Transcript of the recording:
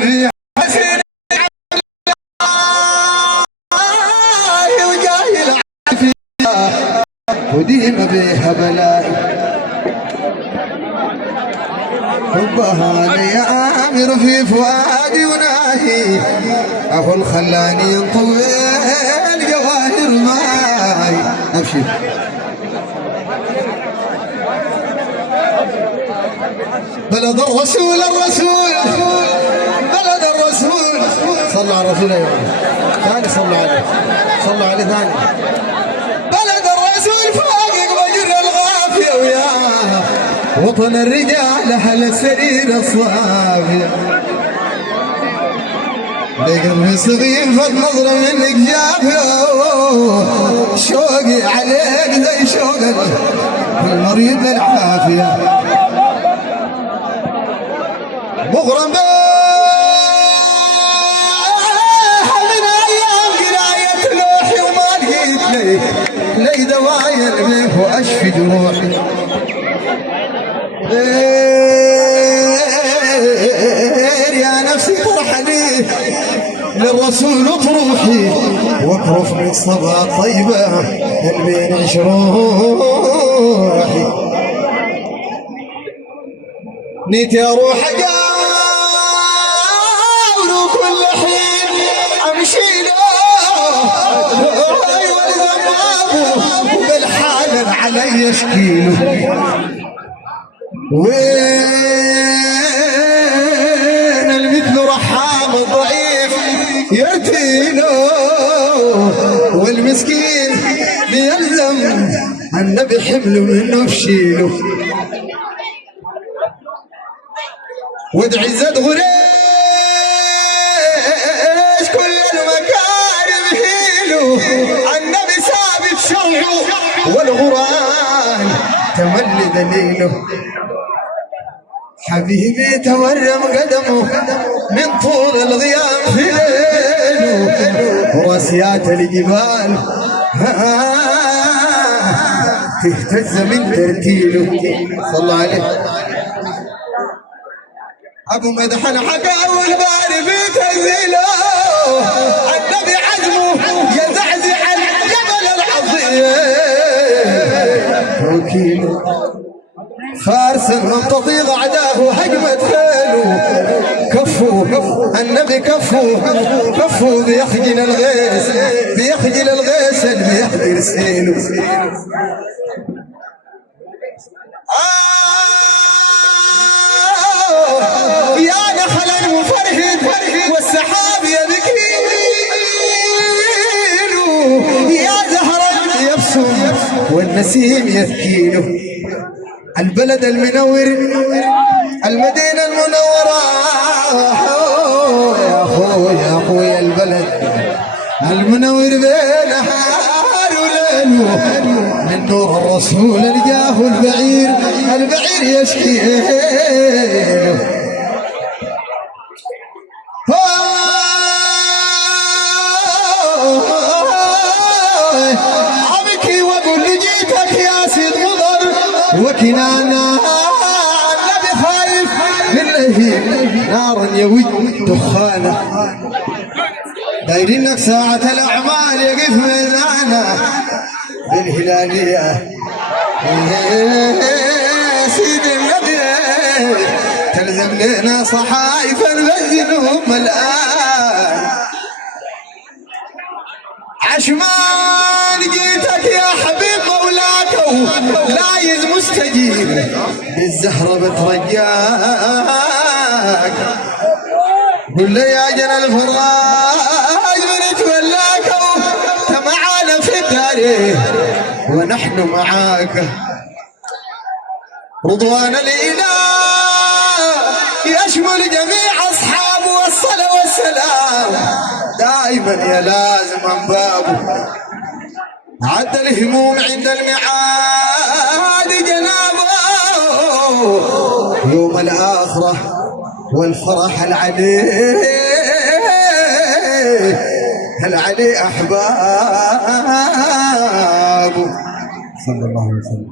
في حسين وجاي العافية وديم بيها بلاي حبها لي آمر في فؤادي وناهي أخو خلاني ينطوي الجواهر ماي أبشر بلد الرسول بلد الرسول صلوا على الرسول يا ثاني صلوا عليه ثاني بلد الرسول فاقق بجر الغافية وياه وطن الرجال أهل السرير الصافية بقلبي صغير فد نظرة منك جافية شوقي عليك زي شوقك المريض للعافية مغرم من ايام قراية لوحي وما لقيت لي دوايا بيه واشفي جروحي يا نفسي طرحني للرسول اطروحي واكرف من صبا طيبة البين شروحي نيتي اروح اجاور كل حين امشي له والذنب وبالحال علي اشكيله وين المثل رحام ضعيف يرتيله والمسكين بيلزم النبي حمله منه بشيله وادعي زاد غريش كل المكارم هيلو النبي ثابت شرعه والغران تملي دليله حبيبي تورم قدمه من طول الغيام في ليله وراسيات الجبال تهتز من ترتيله صلى الله عليه ابو مدحن حكى والباري في تنزيله النبي عزمه يزعزع الجبل العظيم وكيله فارس تطيغ اعداه هجمت خيله كفوا النبي كفوا بيخجل الغيث اللي بيحضر سيله يا نخلا وفرهد والسحاب يبكيله يا زهرا يبسم والنسيم يبكيله البلد المنور المدينة المنورة يا أخويا البلد المنور بين حار وليله من نور الرسول الجاه البعير يشكيله أبكي وأقول لجيتك يا سيد مضر وكنانا النبي خايف باللهيب نارا يوج دخانه دايرينك ساعة الأعمال يقف ميزانا بالهلالية سيد النبي تلزم لنا صحايف نبذلهم الآن عشمان جيتك يا حبيب مولاك لايز مستجيب بالزهرة بترجاك قل لي يا جنى الفراج من تولاك معانا في التاريخ ونحن معاك رضوان الإله يشمل جميع أصحابه والصلاة والسلام دائما يا لازم بابه عد الهموم عند الميعاد جنابه يوم الآخرة والفرح العلي أحبابه صلى الله عليه وسلم.